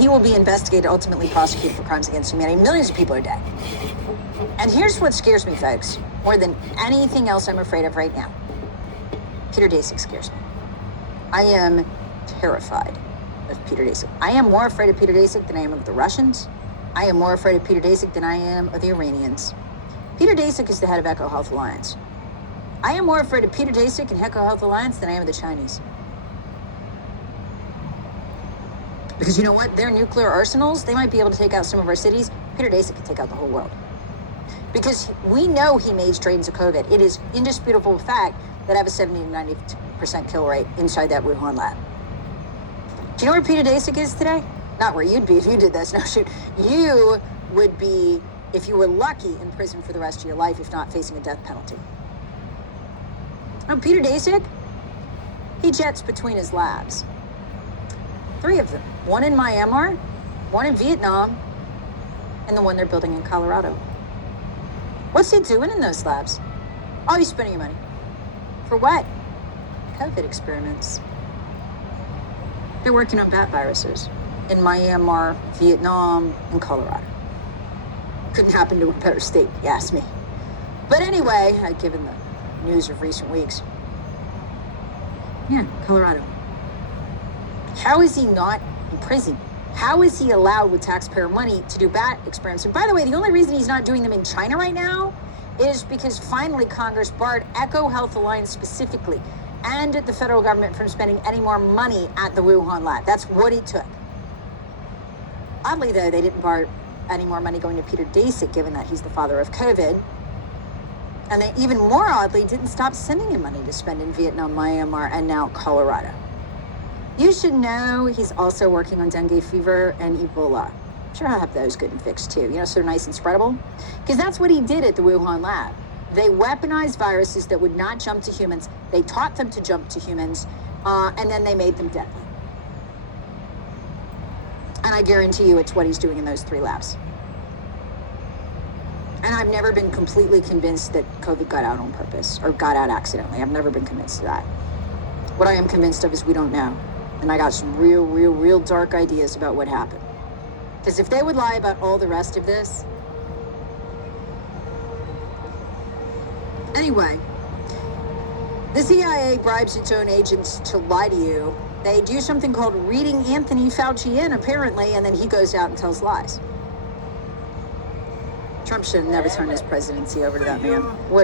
he will be investigated, ultimately prosecuted for crimes against humanity. Millions of people are dead. And here's what scares me, folks, more than anything else I'm afraid of right now. Peter Daszak scares me. I am terrified of Peter Daszak. I am more afraid of Peter Daszak than I am of the Russians. I am more afraid of Peter Daszak than I am of the Iranians. Peter Daszak is the head of Echo Health Alliance. I am more afraid of Peter Daszak and Echo Health Alliance than I am of the Chinese. Because you know what? Their nuclear arsenals, they might be able to take out some of our cities. Peter Daszak can take out the whole world. Because we know he made strains of COVID. It is indisputable fact that have a 70 to 90% kill rate inside that Wuhan lab. Do you know where Peter Daszak is today? Not where you'd be if you did this. No, shoot. You would be, if you were lucky, in prison for the rest of your life, if not facing a death penalty. Oh, Peter Daszak, he jets between his labs. 3 of them. One in Myanmar, one in Vietnam, and the one they're building in Colorado. What's he doing in those labs? Oh, he's spending your money. For what? COVID experiments. They're working on bat viruses in Myanmar, Vietnam, and Colorado. Couldn't happen to a better state, you ask me. But anyway, given the news of recent weeks, yeah, Colorado. How is he not in prison? How is he allowed with taxpayer money to do bat experiments? And by the way, the only reason he's not doing them in China right now is because finally Congress barred Echo Health Alliance specifically and the federal government from spending any more money at the Wuhan lab. That's what he took. Oddly, though, they didn't bar any more money going to Peter Daszak, given that he's the father of COVID. And they, even more oddly, didn't stop sending him money to spend in Vietnam, Myanmar, and now Colorado. You should know he's also working on dengue fever and Ebola. I'm sure I'll have those good and fixed too. You know, so they're nice and spreadable. Because that's what he did at the Wuhan lab. They weaponized viruses that would not jump to humans. They taught them to jump to humans, and then they made them deadly. And I guarantee you it's what he's doing in those 3 labs. And I've never been completely convinced that COVID got out on purpose or got out accidentally. I've never been convinced of that. What I am convinced of is we don't know. And I got some real dark ideas about what happened. Because if they would lie about all the rest of this... Anyway, the CIA bribes its own agents to lie to you. They do something called reading Anthony Fauci in, apparently, and then he goes out and tells lies. Trump should have never turned his presidency over to that man. What